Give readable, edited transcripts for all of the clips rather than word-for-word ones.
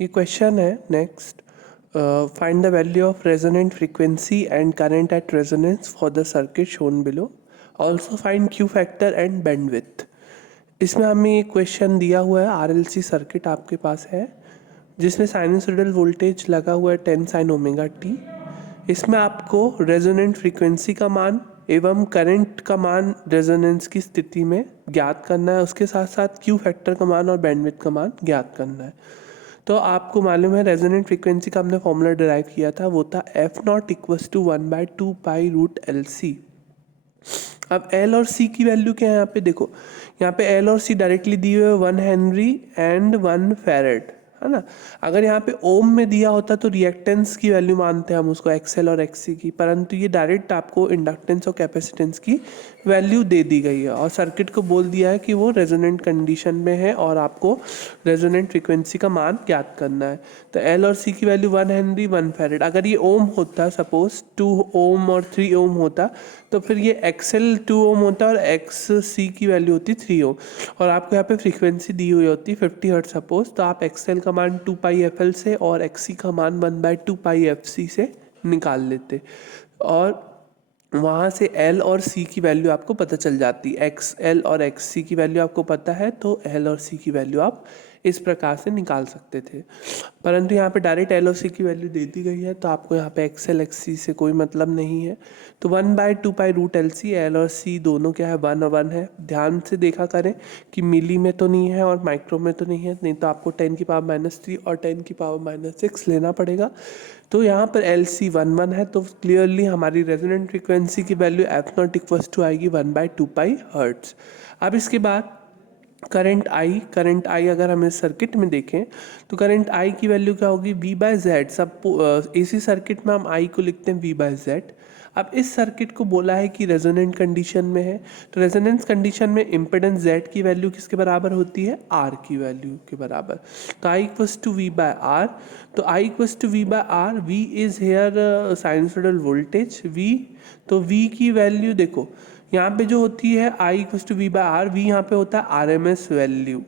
ये क्वेश्चन है next, find the value of resonant frequency and current at resonance for the circuit shown below, also find Q factor and bandwidth. इसमें हमें एक question दिया हुआ है, आरएलसी सर्किट आपके पास है जिसमें साइनसोइडल वोल्टेज लगा हुआ है 10 साइन ओमेगा टी। इसमें आपको रेजोनेंट फ्रीक्वेंसी का मान एवं करंट का मान रेजोनेंस की स्थिति में ज्ञात करना है, उसके साथ साथ क्यू फैक्टर का मान और बैंडविड्थ का मान ज्ञात करना है। तो आपको मालूम है रेजोनेंट फ्रीक्वेंसी का हमने फॉर्मूला डिराइव किया था, वो था F naught equals to 1/2 pi root L C. अब एल और सी की वैल्यू क्या है यहाँ पे देखो, यहाँ पे एल और सी डायरेक्टली दिए हुए 1 हेनरी एंड 1 फैरेड, है ना। अगर यहाँ पे ओम में दिया होता तो रिएक्टेंस की वैल्यू मानते हैं हम उसको एक्सएल और एक्ससी की, परंतु ये डायरेक्ट आपको इंडक्टेंस और कैपेसिटेंस की वैल्यू दे दी गई है और सर्किट को बोल दिया है कि वो रेजोनेंट कंडीशन में है और आपको रेजोनेंट फ्रीक्वेंसी का मान ज्ञात करना है। तो एल और सी की वैल्यू 1 हेनरी 1 फैरेड, अगर ये ओम होता सपोज 2 ओम और 3 ओम होता तो फिर ये एक्सएल 2 ओम होता और एक्स सी की वैल्यू होती 3 ओम और आपको यहाँ पे फ्रीक्वेंसी दी हुई होती 50 हर्ट्ज सपोज, तो आप एक्सएल का मान 2 पाई एफ एल से और एक्स सी का मान 1/2 पाई एफ सी से निकाल लेते और वहाँ से एल और सी की वैल्यू आपको पता चल जाती। एक्स एल और एक्स सी की वैल्यू आपको पता है तो एल और सी की वैल्यू आप इस प्रकार से निकाल सकते थे, परंतु यहाँ पे डायरेक्ट एल और सी की वैल्यू दे दी गई है तो आपको यहाँ पे एक्स एल एक्स सी से कोई मतलब नहीं है। तो 1/2 pi root L C, L और सी दोनों क्या है 1 और 1 है। ध्यान से देखा करें कि मिली में तो नहीं है और माइक्रो में तो नहीं है, नहीं तो आपको 10⁻³ और 10⁻⁶ लेना पड़ेगा। तो यहाँ पर एल सी 1 है तो क्लियरली हमारी रेजोनेंट फ्रीक्वेंसी की value F naught equals to आएगी 1/2 पाई हर्ट्ज। अब इसके बाद करंट आई अगर हम इस सर्किट में देखें तो करंट आई की वैल्यू क्या होगी V/Z। सब एसी सर्किट में हम आई को लिखते हैं V/Z। अब इस सर्किट को बोला है कि रेजोनेंट कंडीशन में है, तो रेजोनेंस कंडीशन में इम्पिडेंस Z की वैल्यू किसके बराबर होती है, R की वैल्यू के बराबर। तो I इक्वल्स टू V/R, तो I equals to V/R, V is here sinusoidal voltage V, तो V की वैल्यू देखो यहाँ पे जो होती है I equals to V/R, V यहाँ पे होता है RMS वैल्यू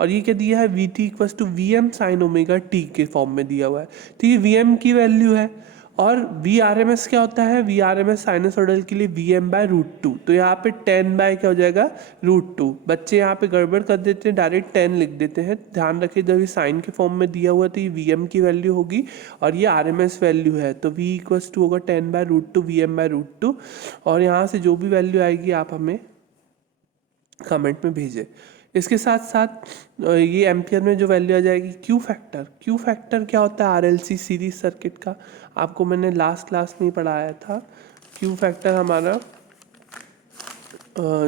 और ये क्या दिया है VT equals to VM sine omega T के फॉर्म में दिया हुआ है। तो ये VM की वैल्यू है और VRMS क्या होता है, VRMS साइनसोइडल के लिए VM/√2, तो यहाँ पे 10 बाय क्या हो जाएगा √2। बच्चे यहाँ पे गड़बड़ कर देते हैं, डायरेक्ट 10 लिख देते हैं। ध्यान रखिए जब ये साइन के फॉर्म में दिया हुआ तो ये VM की वैल्यू होगी और ये RMS वैल्यू है, तो V इक्वल्स टू होगा 10/√2 VM/√2 और यहाँ से जो भी वैल्यू आएगी आप हमें कमेंट में भेजें। इसके साथ साथ ये एम्पियर में जो वैल्यू आ जाएगी क्यू फैक्टर क्या होता है आरएलसी सीरीज सर्किट का, आपको मैंने लास्ट क्लास में ही पढ़ाया था। क्यू फैक्टर हमारा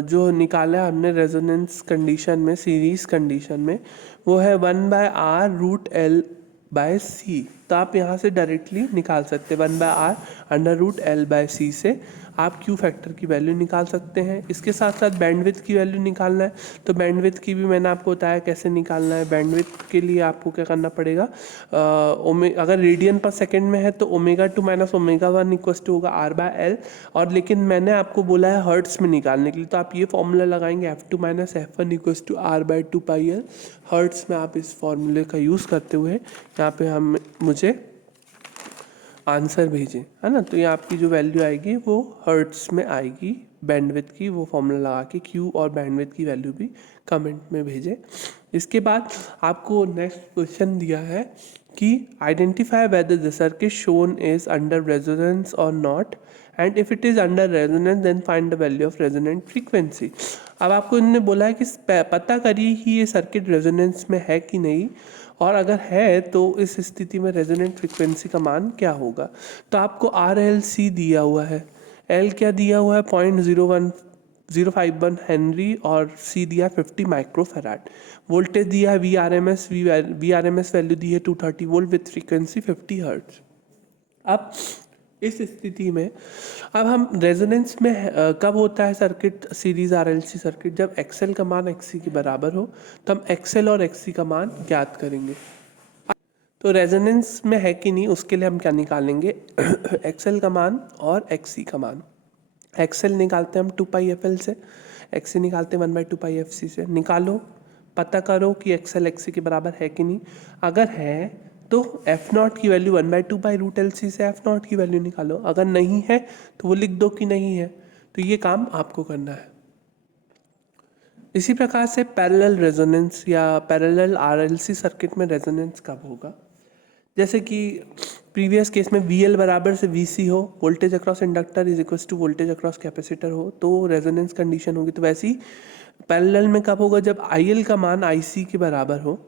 जो निकाला है हमने रेजोनेंस कंडीशन में सीरीज कंडीशन में वो है 1/R√L/C। तो आप यहाँ से डायरेक्टली निकाल सकते हैं 1/R√L/C से आप क्यू फैक्टर की वैल्यू निकाल सकते हैं। इसके साथ साथ बैंडविड्थ की वैल्यू निकालना है तो बैंडविड्थ की भी मैंने आपको बताया कैसे निकालना है। बैंडविड्थ के लिए आपको क्या करना पड़ेगा, अगर रेडियन पर सेकंड में है तो ω2 - ω1 इक्वल्स टू होगा R/L, और लेकिन मैंने आपको बोला है हर्ट्स में निकालने के लिए तो आप ये फॉर्मूला लगाएंगे F2 - F1 equals to R/2 pi L। Hertz में आप इस फॉर्मूले का यूज़ करते हुए यहाँ पे हम मुझे आंसर भेजें, है ना। तो ये आपकी जो वैल्यू आएगी वो हर्ट्स में आएगी बैंडविड्थ की, वो फॉर्मूला लगा के क्यू और बैंडविड्थ की वैल्यू भी कमेंट में भेजें। इसके बाद आपको नेक्स्ट क्वेश्चन दिया है कि identify whether the circuit shown is under resonance और not and if it is under resonance then find the value of resonant frequency. अब आपको इन्होंने बोला है कि पता करिए कि ये सर्किट रेजोनेंस में है कि नहीं, और अगर है तो इस स्थिति में रेजोनेंट फ्रीक्वेंसी का मान क्या होगा। तो आपको RLC दिया हुआ है, L क्या दिया हुआ है 0.051 हेनरी और C दिया 50 माइक्रोफैराड। वोल्टेज दिया है VRMS वैल्यू दी है 230 वोल्ट विथ फ्रीक्वेंसी 50 हर्ट्ज। अब इस स्थिति में अब हम रेजोनेंस में कब होता है सर्किट सीरीज RLC सर्किट, जब XL का मान XC के बराबर हो तो हम XL और XC का मान ज्ञात करेंगे। तो रेजोनेंस में है कि नहीं उसके लिए हम क्या निकालेंगे XL का मान और XC का मान। XL निकालते हैं हम 2 पाई FL से, XC निकालते हैं 1/2 पाई FC से। निकालो पता करो कि एक्सएल एक्सी के बराबर है कि नहीं। अगर है तो एफ नॉट की वैल्यू 1/2 से एफ नॉट की वैल्यू निकालो। अगर नहीं है तो वो लिख दो कि नहीं है। तो ये काम आपको करना है। इसी प्रकार से पैरेलल रेजोनेंस या पैरेलल आरएलसी सर्किट में रेजोनेंस कब होगा? जैसे कि प्रीवियस केस में वीएल बराबर से वीसी हो, voltage across inductor is equal to voltage across capacitor हो, तो रेजोनेंस कंडीशन होगी। तो वैसे ही पैरेलल में कब होगा? जब आईएल का मान आईसी के बराबर हो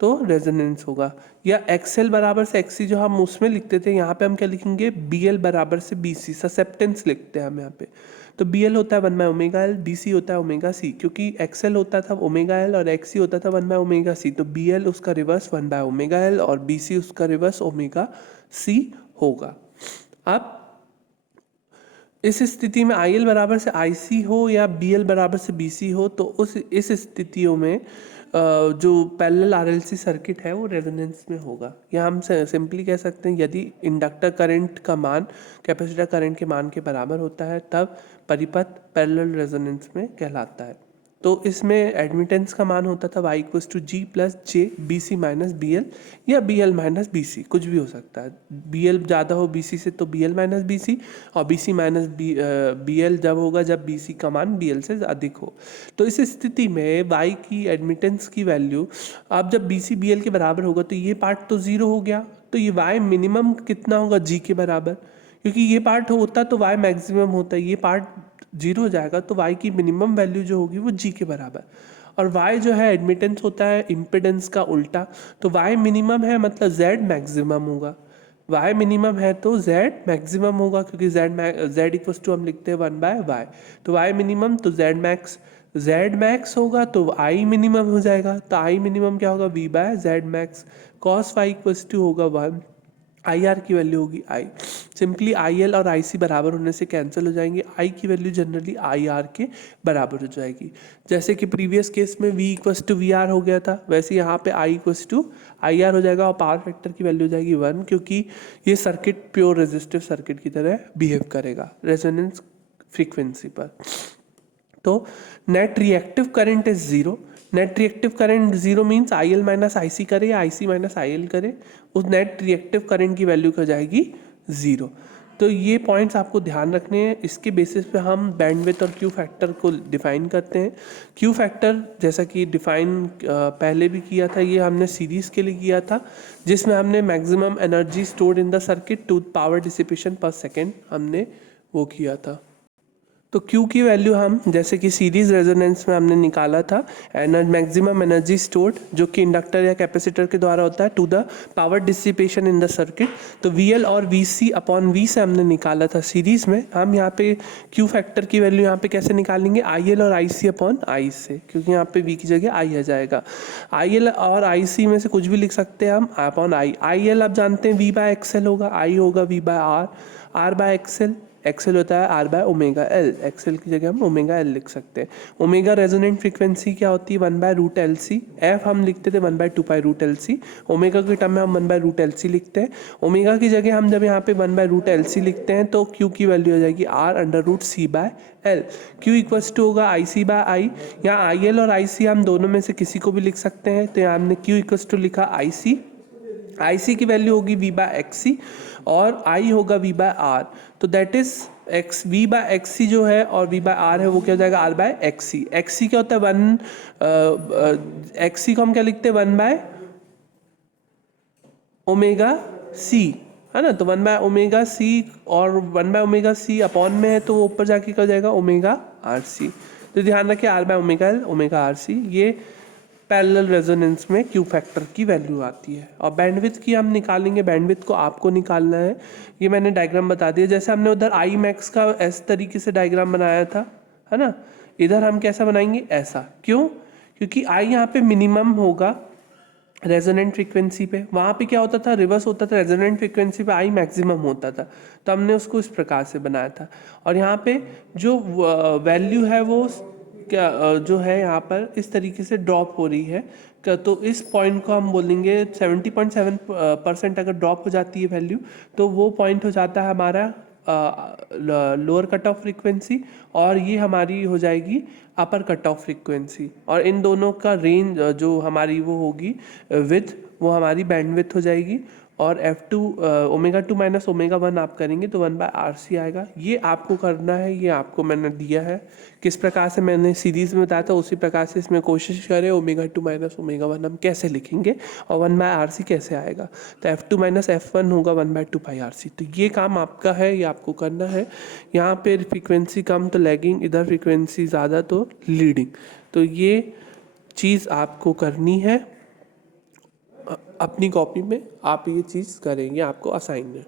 तो रेजोनेंस होगा। या एक्सएल बराबर से एक्सी जो हम उसमें लिखते थे, यहाँ पे हम क्या लिखेंगे? बीएल बराबर से बीसी, ससेप्टेंस लिखते हैं हम यहाँ पे। तो बीएल होता है 1/ओमेगा एल, बीसी होता है ओमेगा सी, क्योंकि एक्सएल होता था ओमेगा एल और एक्सी होता था 1/ओमेगा सी। तो बीएल उसका रिवर्स 1/ओमेगा एल और बीसी उसका रिवर्स ओमेगा सी होगा। अब इस स्थिति में आई एल बराबर से आई सी हो या बी एल बराबर से बी सी हो, तो इस स्थितियों में जो पैरेलल आरएलसी सर्किट है वो रेजोनेंस में होगा। या हम सिंपली कह सकते हैं यदि इंडक्टर करंट का मान कैपेसिटर करंट के मान के बराबर होता है तब परिपथ पैरेलल रेजोनेंस में कहलाता है। तो इसमें एडमिटेंस का मान होता था y equals to G plus J B C minus B L या B L minus B C, कुछ भी हो सकता है। बी एल ज़्यादा हो बी सी से तो B L minus B C, और B C minus B L जब होगा जब बी सी का मान बी एल से अधिक हो। तो इस स्थिति में y की एडमिटेंस की वैल्यू अब जब बी सी बी एल के बराबर होगा तो ये पार्ट तो ज़ीरो हो गया, तो ये y मिनिमम कितना होगा? जी के बराबर, क्योंकि ये पार्ट होता तो y मैक्सिमम होता है, ये पार्ट जीरो हो जाएगा तो y की मिनिमम वैल्यू जो होगी वो g के बराबर। और y जो है एडमिटेंस होता है इम्पिडेंस का उल्टा, तो y मिनिमम है मतलब z मैक्सिमम होगा। y मिनिमम है तो z मैक्सिमम होगा, क्योंकि z इक्वल्स टू हम लिखते हैं 1/y। तो y मिनिमम तो z मैक्स होगा तो i मिनिमम हो जाएगा। तो i मिनिमम क्या होगा? v/z max. cos y equals to होगा 1, आई आर की वैल्यू होगी आई। सिंपली आई एल और आई सी बराबर होने से कैंसिल हो जाएंगे, आई की वैल्यू जनरली आई आर के बराबर हो जाएगी। जैसे कि प्रीवियस केस में V equals to V R हो गया था, वैसे यहाँ पे I equals to I R हो जाएगा और पावर फैक्टर की वैल्यू हो जाएगी 1, क्योंकि ये सर्किट प्योर रेजिस्टिव सर्किट की तरह बिहेव करेगा रेजोनेंस फ्रीक्वेंसी पर। तो net reactive current is zero. Net reactive current zero means I L minus I C करे या I C minus I L करे, उस नेट रिएक्टिव करंट की वैल्यू हो जाएगी जीरो। तो ये पॉइंट्स आपको ध्यान रखने हैं। इसके बेसिस पे हम बैंडविड्थ और क्यू फैक्टर को डिफाइन करते हैं। क्यू फैक्टर जैसा कि डिफाइन पहले भी किया था, ये हमने सीरीज़ के लिए किया था, जिसमें हमने maximum energy stored in the circuit to power dissipation पर सेकेंड हमने वो किया था। तो Q की वैल्यू हम जैसे कि सीरीज रेजोनेंस में हमने निकाला था, मैक्सिमम एनर्जी स्टोर्ड जो कि इंडक्टर या कैपेसिटर के द्वारा होता है to the power dissipation in the circuit. तो VL और VC अपॉन V से हमने निकाला था सीरीज में। हम यहाँ पे Q फैक्टर की वैल्यू यहाँ पे कैसे निकालेंगे? IL और IC अपॉन I से, क्योंकि यहाँ पे V की जगह I आ जाएगा। IL और IC में से कुछ भी लिख सकते हैं हम अपॉन I। IL आप जानते हैं V/XL होगा, I होगा V/R, R/XL, एक्सेल होता है R/ओमेगा एल, एक्सेल की जगह हम ओमेगा एल लिख सकते हैं। ओमेगा रेजोनेंट फ्रीक्वेंसी क्या होती है? 1/√LC। एफ हम लिखते थे 1/2π√LC, ओमेगा के टर्म में हम 1/√LC लिखते हैं। ओमेगा की जगह हम जब यहाँ पे 1/√LC लिखते हैं तो क्यू की वैल्यू हो जाएगी R√C/L। क्यू इक्वल्स टू होगा IC/I। यहाँ IL और IC हम दोनों में से किसी को भी लिख सकते हैं, तो यहाँ हमने क्यू इक्वल्स टू लिखा IC की वैल्यू होगी V/XC और I होगा V/R। तो दैट इज एक्स V/XC जो है और V/R है वो क्या हो जाएगा? R/XC। XC क्या होता है? XC को हम क्या लिखते हैं? 1/ओमेगा C, है ना। तो 1/ओमेगा C और 1/ओमेगा C अपॉन में है तो वो ऊपर जाके क्या हो जाएगा? ओमेगा/RC। तो ध्यान रखिए R/ओमेगा L ओमेगा/RC, ये पैरेलल रेजोनेंस में क्यू फैक्टर की वैल्यू आती है। और बैंडविड्थ की हम निकालेंगे, बैंडविड्थ को आपको निकालना है। ये मैंने डायग्राम बता दिया, जैसे हमने उधर आई मैक्स का इस तरीके से डायग्राम बनाया था, है ना। इधर हम कैसा बनाएंगे? ऐसा। क्यों? क्योंकि आई यहाँ पे मिनिमम होगा रेजोनेंट फ्रीक्वेंसी पे, वहाँ पे क्या होता था? रिवर्स होता था, रेजोनेंट फ्रीक्वेंसी पे आई मैक्सिमम होता था, तो हमने उसको इस प्रकार से बनाया था। और यहाँ पे जो वैल्यू है वो क्या जो है यहाँ पर इस तरीके से ड्रॉप हो रही है, तो इस पॉइंट को हम बोलेंगे 70.7% अगर ड्रॉप हो जाती है वैल्यू तो वो पॉइंट हो जाता है हमारा लोअर कट ऑफ फ्रीक्वेंसी, और ये हमारी हो जाएगी अपर कट ऑफ फ्रीक्वेंसी, और इन दोनों का रेंज जो हमारी वो होगी विथ, वो हमारी बैंडविड्थ हो जाएगी। और F2 ओमेगा 2 माइनस ओमेगा 1 आप करेंगे तो 1/RC आएगा। ये आपको करना है, ये आपको मैंने दिया है। किस प्रकार से मैंने सीरीज़ में बताया था उसी प्रकार से इसमें कोशिश करें ओमेगा 2 माइनस ओमेगा 1 हम कैसे लिखेंगे और 1/RC कैसे आएगा। तो F2 माइनस F1 होगा 1/2πRC। तो ये काम आपका है, ये आपको करना है। यहाँ पे फ्रीक्वेंसी कम तो लैगिंग, इधर फ्रीक्वेंसी ज़्यादा तो लीडिंग। तो ये चीज़ आपको करनी है। अपनी कॉपी में आप ये चीज़ करेंगे, आपको असाइन है।